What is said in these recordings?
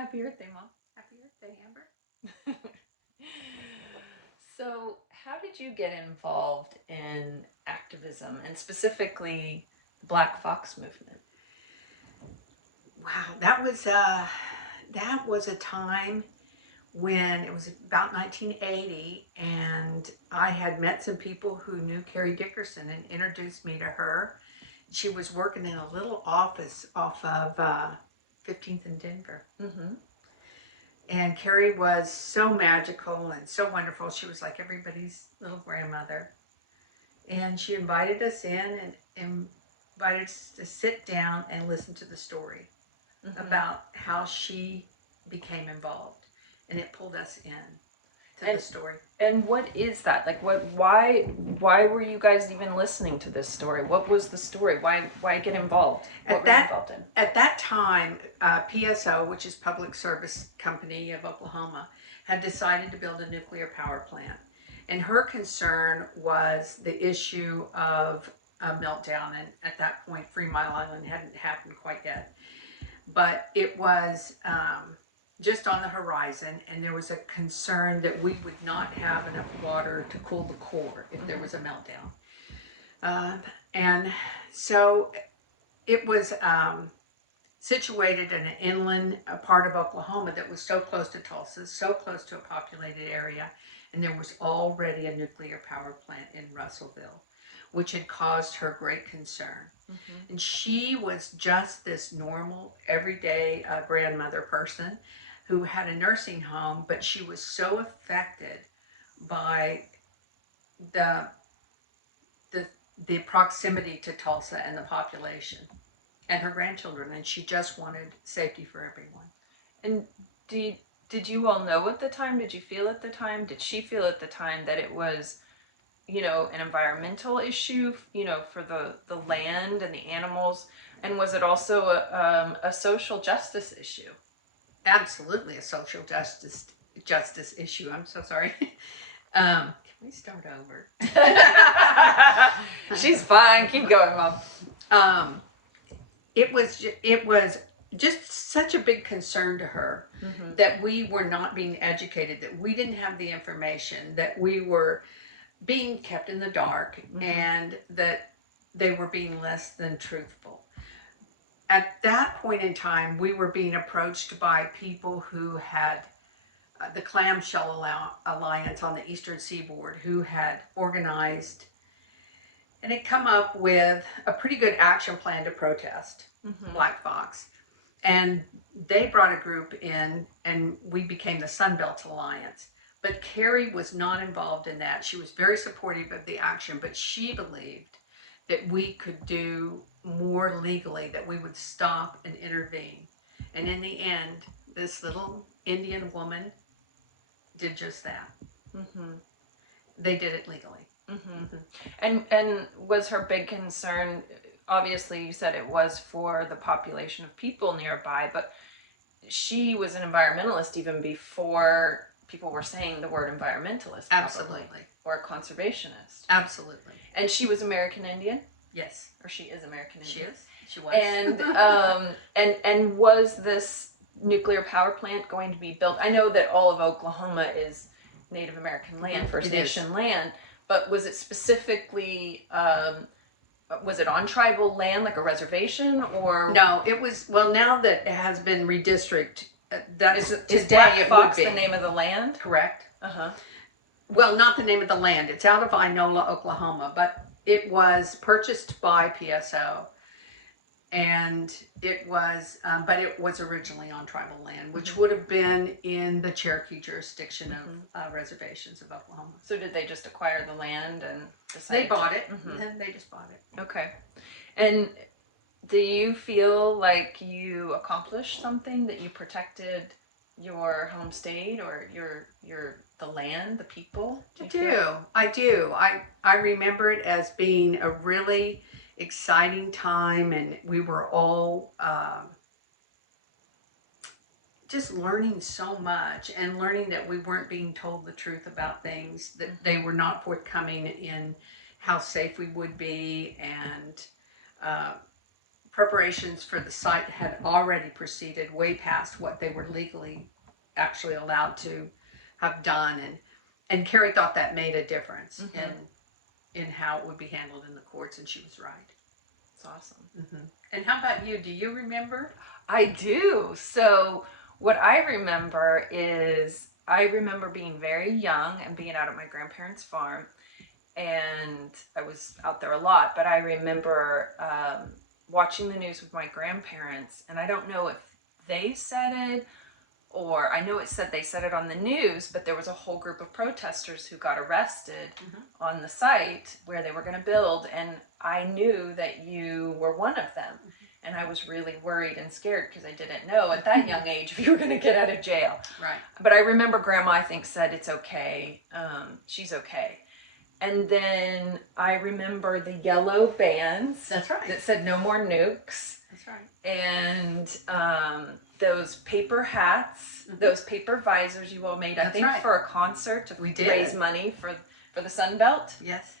Happy birthday, Mom. Happy birthday, Amber. So, how did you get involved in activism and specifically the Black Fox movement? Wow, that was a time when it was about 1980, and I had met some people who knew Carrie Dickerson and introduced me to her. She was working in a little office off of 15th in Denver. Mm-hmm. And Carrie was so magical and so wonderful. She was like everybody's little grandmother. And she invited us in and invited us to sit down and listen to the story about how she became involved. And it pulled us in to the story. And what is that? Like, why were you guys even listening to this story? What was the story? Why get involved? What were you involved in? At that time, PSO, which is Public Service Company of Oklahoma, had decided to build a nuclear power plant. And her concern was the issue of a meltdown. And at that point, 3 Mile Island hadn't happened quite yet. But it was just on the horizon, and there was a concern that we would not have enough water to cool the core if there was a meltdown. And so it was situated in an inland part of Oklahoma that was so close to Tulsa, so close to a populated area, and there was already a nuclear power plant in Russellville, which had caused her great concern. Mm-hmm. And she was just this normal, everyday grandmother person who had a nursing home, but she was so affected by the the proximity to Tulsa and the population and her grandchildren, and she just wanted safety for everyone. And did you all know at the time? Did you feel at the time? Did she feel at the time that it was, an environmental issue, for the land and the animals? And was it also a social justice issue? Absolutely a social justice issue. I'm so sorry. Can we start over? She's fine. Keep going, Mom. It was just such a big concern to her, mm-hmm. that we were not being educated, that we didn't have the information, that we were being kept in the dark, mm-hmm. and that they were being less than truthful. At that point in time, we were being approached by people who had the Clamshell Alliance on the Eastern Seaboard, who had organized and had come up with a pretty good action plan to protest, mm-hmm. Black Fox. And they brought a group in, and we became the Sunbelt Alliance. But Carrie was not involved in that. She was very supportive of the action, but she believed that we could do more legally, that we would stop and intervene. And in the end, this little Indian woman did just that. Mm-hmm. They did it legally. Mm-hmm. Mm-hmm. And was her big concern, obviously you said it was for the population of people nearby, but she was an environmentalist even before people were saying the word environmentalist. Absolutely. Probably, or a conservationist. Absolutely. And she was American Indian? Yes. Or she is American Indian? She is. She was. And was this nuclear power plant going to be built? I know that all of Oklahoma is Native American land, First Nation land, but was it specifically, was it on tribal land, like a reservation, or? No, it was, well, now that it has been redistricted, is Black Fox the name of the land? Correct. Uh-huh. Well, not the name of the land. It's out of Inola, Oklahoma, but it was purchased by PSO, and it was, but it was originally on tribal land, which mm-hmm. would have been in the Cherokee jurisdiction mm-hmm. of reservations of Oklahoma. So did they just acquire the land and decide? They bought it. Mm-hmm. And they just bought it. Okay. And do you feel like you accomplished something, that you protected your home state or the land, the people? I do. I remember it as being a really exciting time, and we were all just learning so much, and learning that we weren't being told the truth about things, that they were not forthcoming in how safe we would be, and preparations for the site had already proceeded way past what they were legally actually allowed to have done, and Carrie thought that made a difference in how it would be handled in the courts, and she was right. It's awesome. And how about you? Do you remember? I do. So what I remember is I remember being very young and being out at my grandparents' farm, and I was out there a lot, but I remember watching the news with my grandparents, and I don't know if they said it, or I know it said they said it on the news, but there was a whole group of protesters who got arrested on the site where they were going to build, and I knew that you were one of them. And I was really worried and scared because I didn't know at that young age if you were going to get out of jail. Right. But I remember Grandma, I think, said it's okay. She's okay. And then I remember the yellow bands. That's right. That said no more nukes. That's right. And those paper hats, those paper visors you all made, I think, for a concert to raise money for the Sun Belt. Yes.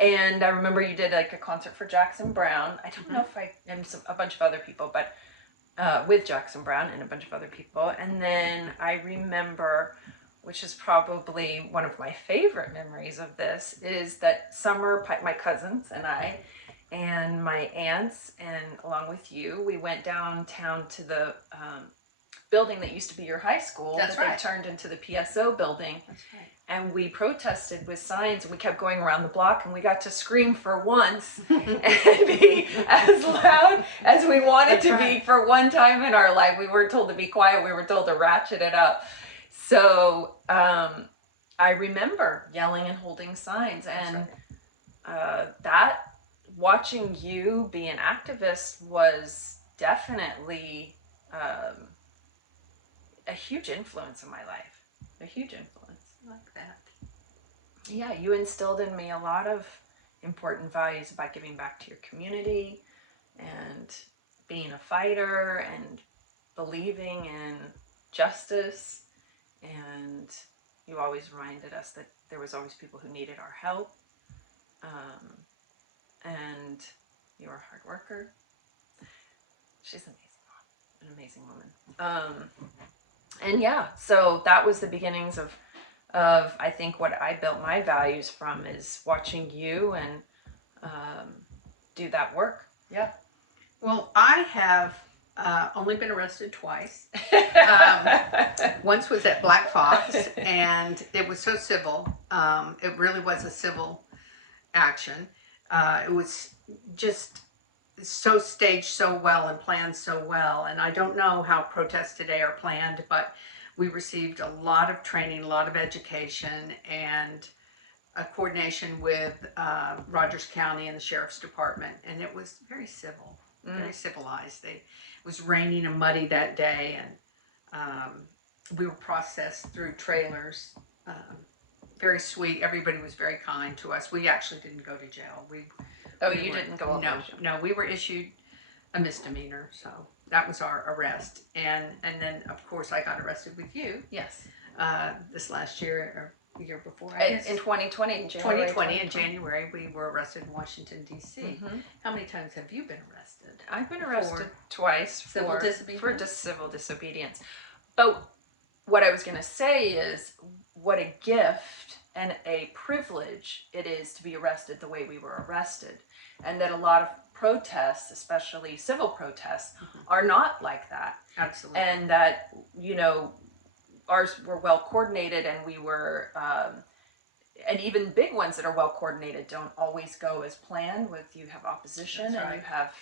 And I remember you did like a concert for Jackson Brown. I don't know if and a bunch of other people, but with Jackson Brown and a bunch of other people. And then I remember, which is probably one of my favorite memories of this, is that summer, my cousins and I, and my aunts, and along with you, we went downtown to the building that used to be your high school. That's that they turned into the PSO building. That's right. And we protested with signs, and we kept going around the block, and we got to scream for once and be as loud as we wanted to be for one time in our life. We weren't told to be quiet. We were told to ratchet it up. So I remember yelling and holding signs, and that watching you be an activist was definitely a huge influence in my life. A huge influence. Like that. Yeah, you instilled in me a lot of important values about giving back to your community and being a fighter and believing in justice. And you always reminded us that there was always people who needed our help. And you're a hard worker. She's an amazing woman. And yeah, so that was the beginnings of I think what I built my values from is watching you and do that work. Yeah. Well, I have only been arrested twice. Once was at Black Fox, and it was so civil. It really was a civil action. It was just so staged so well and planned so well. And I don't know how protests today are planned, but we received a lot of training, a lot of education, and a coordination with Rogers County and the Sheriff's Department. And it was very civil, very civilized. It was raining and muddy that day, and we were processed through trailers. Very sweet. Everybody was very kind to us. We actually didn't go to jail. You didn't go? No, we were issued a misdemeanor, so that was our arrest. And then, of course, I got arrested with you. Yes. This last year, or the year before, in 2020, in January. 2020, in January, we were arrested in Washington, D.C. How many times have you been arrested? I've been arrested twice for civil disobedience. But what I was going to say is what a gift and a privilege it is to be arrested the way we were arrested. And that a lot of protests, especially civil protests, are not like that. Absolutely. And that, ours were well coordinated, and we were, and even big ones that are well coordinated don't always go as planned. You have opposition, and you have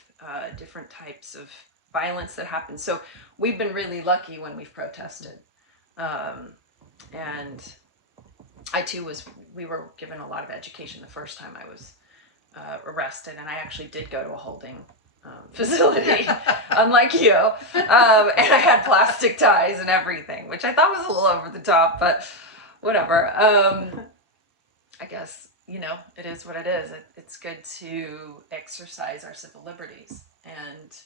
different types of violence that happen. So we've been really lucky when we've protested. And I too we were given a lot of education the first time I was arrested, and I actually did go to a holding facility, unlike you, and I had plastic ties and everything, which I thought was a little over the top, but whatever. I guess, it is what it is. It's good to exercise our civil liberties, and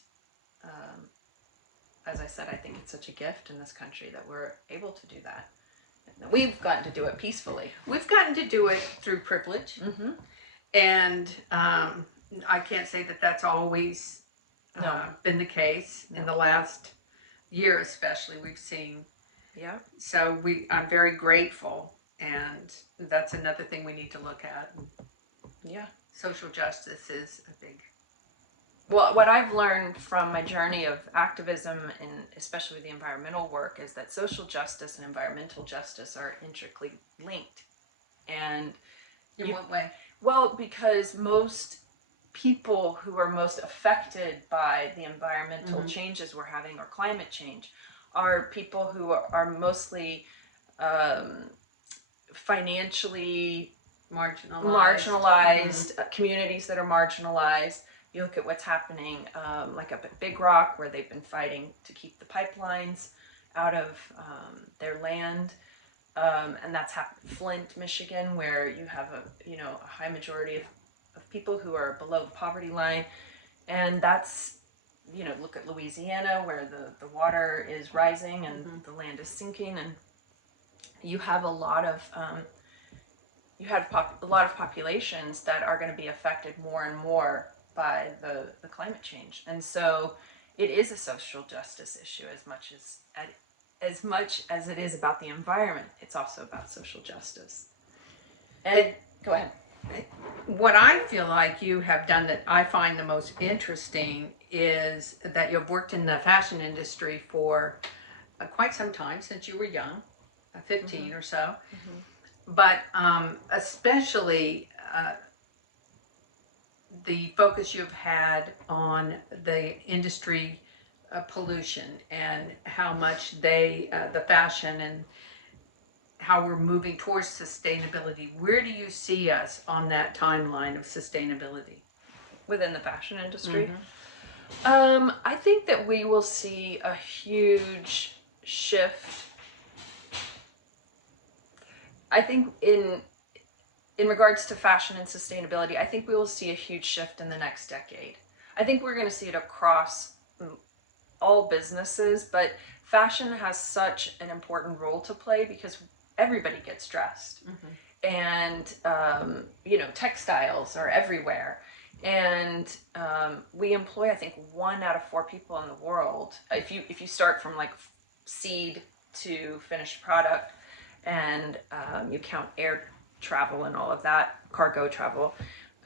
as I said, I think it's such a gift in this country that we're able to do that. We've gotten to do it peacefully. We've gotten to do it through privilege. And I can't say that that's always No. been the case. No. In the last year, especially, we've seen. Yeah. So I'm very grateful, and that's another thing we need to look at. Yeah. Social justice is a big. Well, what I've learned from my journey of activism, and especially with the environmental work, is that social justice and environmental justice are intricately linked. And In what way? well, because most people who are most affected by the environmental changes we're having, or climate change, are people who are mostly financially marginalized, communities that are marginalized. You look at what's happening, like up at Big Rock, where they've been fighting to keep the pipelines out of their land, and that's happened. Flint, Michigan, where you have a high majority of people who are below the poverty line, and that's look at Louisiana, where the water is rising and the land is sinking, and you have a lot of populations that are going to be affected more and more by the climate change. And so it is a social justice issue as much as it is about the environment. It's also about social justice. And go ahead. What I feel like you have done that I find the most interesting is that you've worked in the fashion industry for quite some time, since you were young, 15 or so. But especially the focus you've had on the industry pollution, and how much the fashion, and how we're moving towards sustainability. Where do you see us on that timeline of sustainability? Within the fashion industry? I think that we will see a huge shift. I think in regards to fashion and sustainability, I think we will see a huge shift in the next decade. I think we're going to see it across all businesses, but fashion has such an important role to play because everybody gets dressed. And textiles are everywhere, and we employ, I think, 1 out of 4 people in the world, if you start from like seed to finished product, and you count air travel and all of that, cargo travel,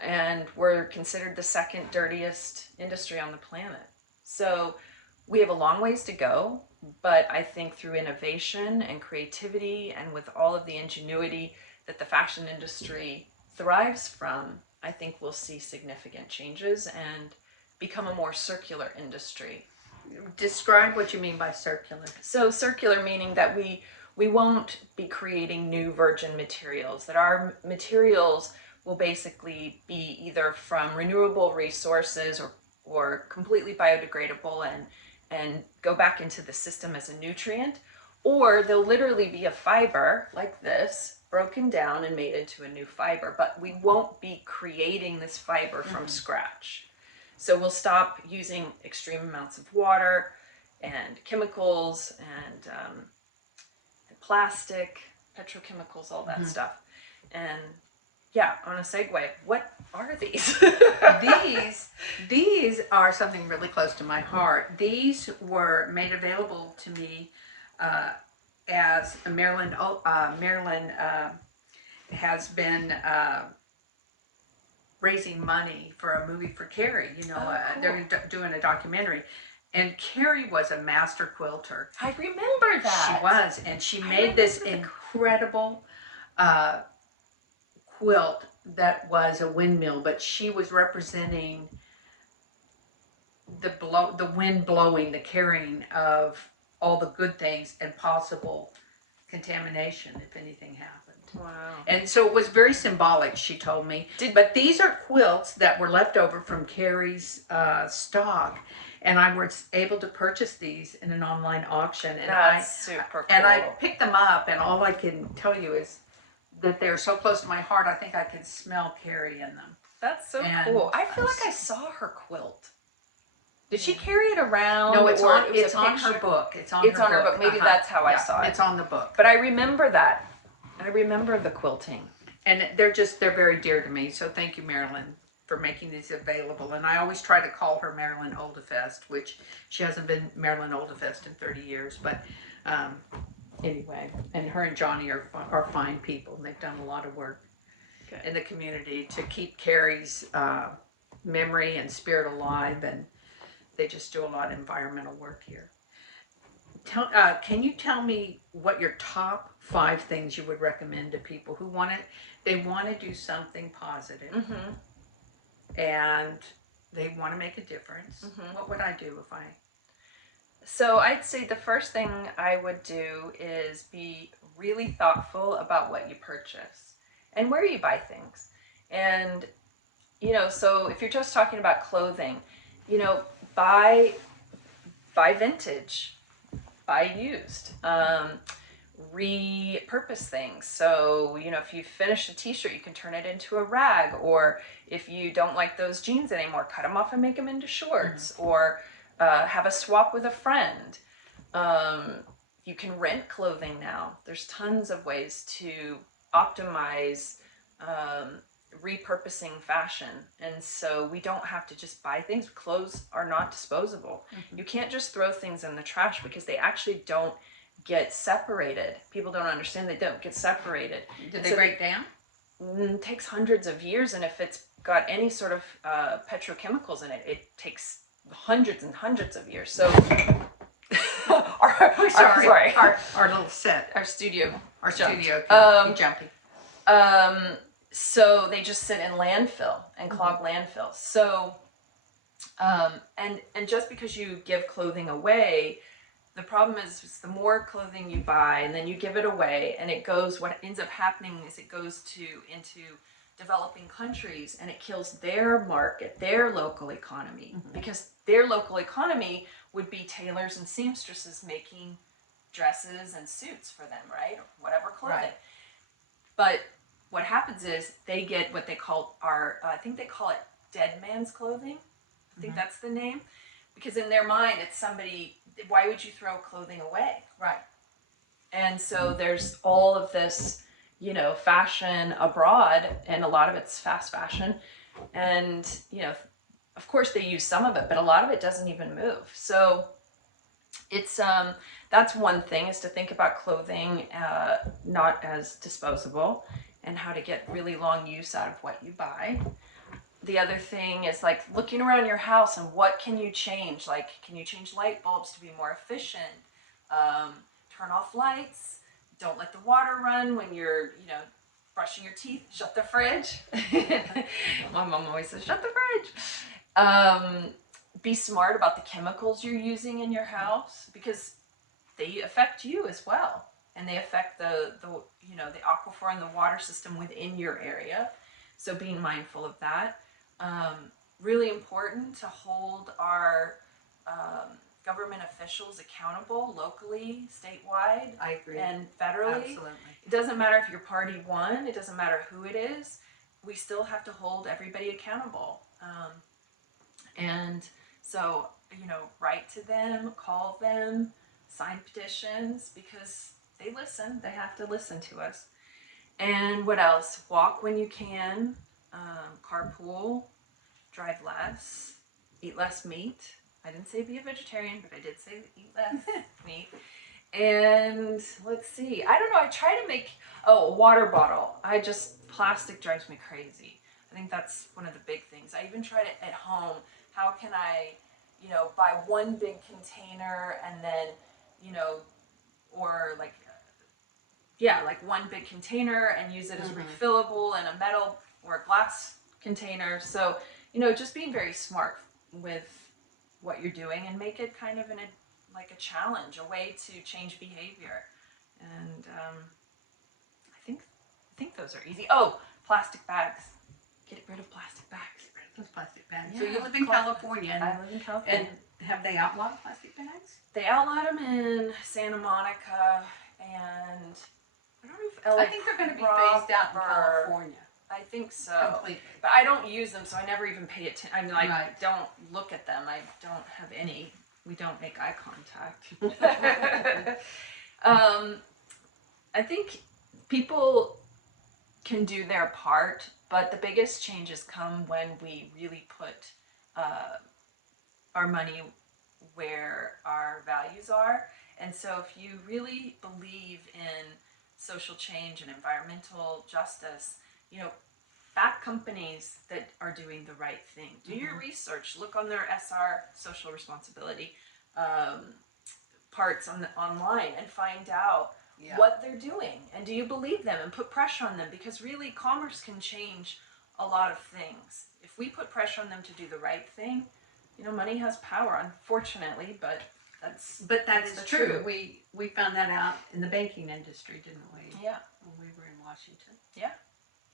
and we're considered the second dirtiest industry on the planet. So we have a long ways to go, but I think through innovation and creativity, and with all of the ingenuity that the fashion industry thrives from, I think we'll see significant changes and become a more circular industry. Describe what you mean by circular. So circular meaning that we won't be creating new virgin materials, that our materials will basically be either from renewable resources or completely biodegradable and go back into the system as a nutrient, or they'll literally be a fiber like this, broken down and made into a new fiber, but we won't be creating this fiber from scratch. So we'll stop using extreme amounts of water and chemicals and plastic, petrochemicals, all that stuff. And yeah, on a segue, what are these? These are something really close to my heart. These were made available to me as Maryland has been raising money for a movie for Carrie. Cool. They're doing a documentary. And Carrie was a master quilter. I remember that. She was, and she made this incredible quilt that was a windmill, but she was representing the wind blowing, the carrying of all the good things and possible contamination if anything happened. Wow. And so it was very symbolic, she told me. But these are quilts that were left over from Carrie's stock. And I was able to purchase these in an online auction. And That's super cool. And I picked them up, and all I can tell you is that they're so close to my heart, I think I can smell Carrie in them. That's so cool. I feel like I saw her quilt. Did she carry it around? No, it's on her book. It's on her book. Maybe that's how I saw it. It's on the book. But I remember that. I remember the quilting. And they're very dear to me. So thank you, Marilyn. for making these available. And I always try to call her Marilyn Oldefest, which she hasn't been Marilyn Oldefest in 30 years. But anyway, and her and Johnny are fine people. And they've done a lot of work in the community to keep Carrie's memory and spirit alive. And they just do a lot of environmental work here. Can you tell me what your top 5 things you would recommend to people who want to do something positive, and they want to make a difference? What would I do if I? So I'd say the first thing I would do is be really thoughtful about what you purchase and where you buy things. And, so if you're just talking about clothing, buy vintage, buy used, repurpose things. So, if you finish a t-shirt, you can turn it into a rag, or if you don't like those jeans anymore, cut them off and make them into shorts, or have a swap with a friend. You can rent clothing now. There's tons of ways to optimize repurposing fashion, and so we don't have to just buy things. Clothes are not disposable. You can't just throw things in the trash because they actually don't get separated. People don't understand they don't get separated. Do they break down? It takes hundreds of years, and if it's got any sort of petrochemicals in it, it takes hundreds and hundreds of years. So our little set, our studio keep jumping. So they just sit in landfill and clog landfill. So and just because you give clothing away, the problem is the more clothing you buy and then you give it away, and what ends up happening is it goes into developing countries, and it kills their market, their local economy, because their local economy would be tailors and seamstresses making dresses and suits for them, right? Whatever clothing. Right. But what happens is they get what they call I think they call it dead man's clothing. I think that's the name, because in their mind it's somebody. Why would you throw clothing away? Right. And so there's all of this, fashion abroad, and a lot of it's fast fashion. And, of course they use some of it, but a lot of it doesn't even move. So it's, that's one thing, is to think about clothing not as disposable, and how to get really long use out of what you buy. The other thing is like looking around your house and what can you change? Like, can you change light bulbs to be more efficient? Turn off lights. Don't let the water run when you're, brushing your teeth. Shut the fridge. My mom always says, shut the fridge. Be smart about the chemicals you're using in your house, because they affect you as well. And they affect the aquifer and the water system within your area. So being mindful of that. Really important to hold our government officials accountable locally, statewide. I agree. And federally. Absolutely. It doesn't matter if you're party one, it doesn't matter who it is, we still have to hold everybody accountable. And so, write to them, call them, sign petitions, because they listen, they have to listen to us. And what else? Walk when you can, carpool, drive less, eat less meat. I didn't say be a vegetarian, but I did say eat less meat. And let's see, I don't know, I try to make, a water bottle. Plastic drives me crazy. I think that's one of the big things. I even tried it at home. How can I, buy one big container and then, or like one big container and use it as refillable in a metal or a glass container. So, just being very smart with what you're doing, and make it kind of a challenge, a way to change behavior. And I think those are easy. Oh, plastic bags. Get rid of plastic bags. Get rid of those plastic bags. Yeah. So you live in California. I live in California. And have they outlawed plastic bags? They outlawed them in Santa Monica, and I don't know if LA. I think they're going to be phased out in California. I think so. Completely. But I don't use them, so I never even pay attention. I mean, Right. don't look at them. I don't have any. We don't make eye contact. I think people can do their part, but the biggest changes come when we really put our money where our values are. And so if you really believe in social change and environmental justice, you know, back companies that are doing the right thing. Do your research. Look on their SR, social responsibility, parts on online and find out what they're doing. And do you believe them and put pressure on them? Because really, commerce can change a lot of things. If we put pressure on them to do the right thing, you know, money has power, unfortunately, but that is true. We found that out in the banking industry, didn't we? Yeah. When we were in Washington. Yeah.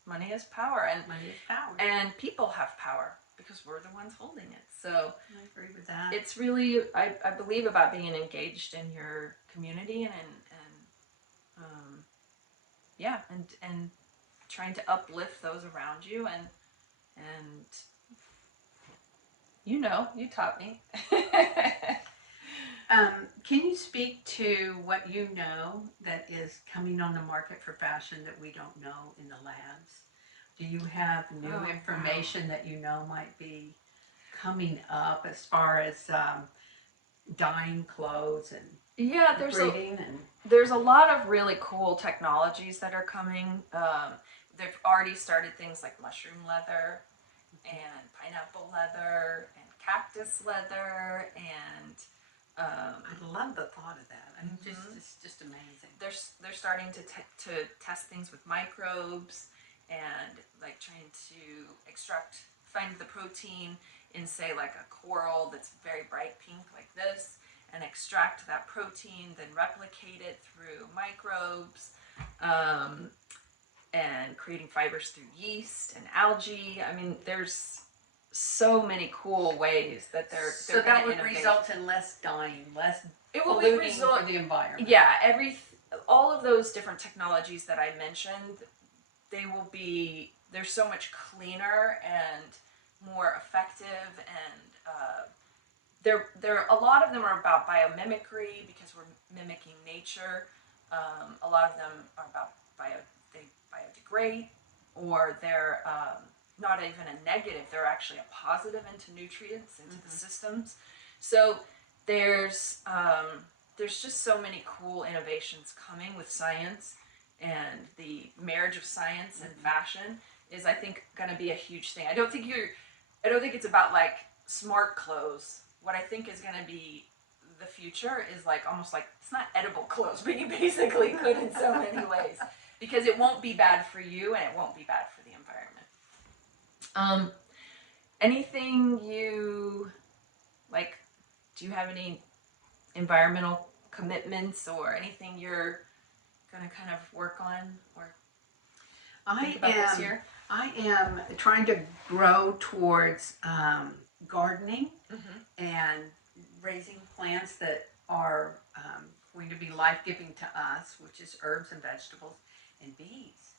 Money has power, and money is power. And people have power because we're the ones holding it. So I agree with that. It's really I believe about being engaged in your community and and trying to uplift those around you and you taught me. Can you speak to what you know that is coming on the market for fashion that we don't know in the labs? Do you have new information that you know might be coming up as far as dyeing clothes and there's a lot of really cool technologies that are coming. They've already started things like mushroom leather and pineapple leather and cactus leather and I love the thought of that. I mean, it's just amazing. They're starting to test things with microbes and like trying to find the protein in, say, like a coral that's very bright pink like this, and extract that protein, then replicate it through microbes, and creating fibers through yeast and algae. I mean, there's so many cool ways that they're so that would result in less dyeing, less it will polluting for the environment. Yeah, all of those different technologies that I mentioned, they're so much cleaner and more effective, and a lot of them are about biomimicry because we're mimicking nature. A lot of them are about they biodegrade, or they're not even a negative, they're actually a positive into nutrients, into the systems. So there's just so many cool innovations coming with science, and the marriage of science and fashion is, I think, going to be a huge thing. I don't think it's about like smart clothes. What I think is going to be the future is like almost like, it's not edible clothes, but you basically could in so many ways, because it won't be bad for you and it won't be bad for the environment. Anything you like? Do you have any environmental commitments or anything you're going to kind of work on or think about this year? I am trying to grow towards gardening and raising plants that are going to be life-giving to us, which is herbs and vegetables and bees.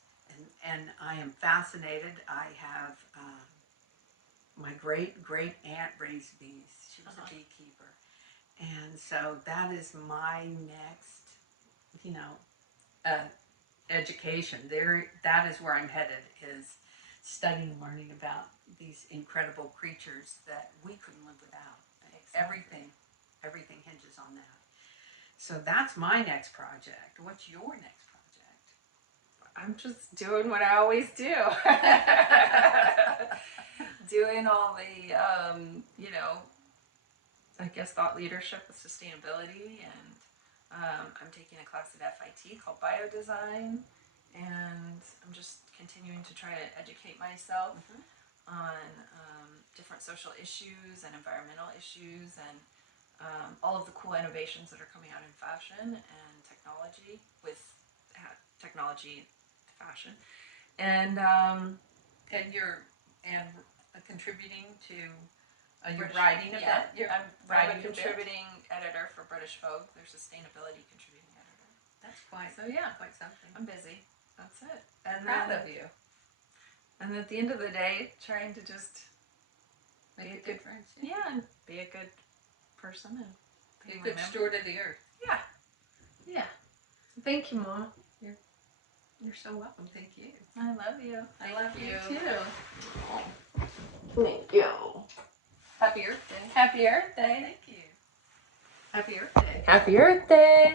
And I am fascinated. I have my great-great-aunt raised bees. She was a beekeeper. And so that is my next, education. That is where I'm headed, is studying and learning about these incredible creatures that we couldn't live without. Exactly. Everything hinges on that. So that's my next project. What's your next project? I'm just doing what I always do. Doing all the, I guess, thought leadership with sustainability, and I'm taking a class at FIT called Biodesign, and I'm just continuing to try to educate myself on different social issues and environmental issues, and all of the cool innovations that are coming out in fashion and technology, with technology fashion, and you're contributing to your writing event. I'm a contributing editor for British Vogue. Their sustainability contributing editor. That's quite something. I'm busy. That's it. And proud of you. And at the end of the day, trying to just make a difference. Yeah, and be a good person and be a good steward of the earth. Yeah. Thank you, Mom. You're so welcome. Thank you. I love you. I love you too. Thank you. Happy Earth Day. Happy Earth Day. Thank you. Happy Earth Day. Happy Earth Day.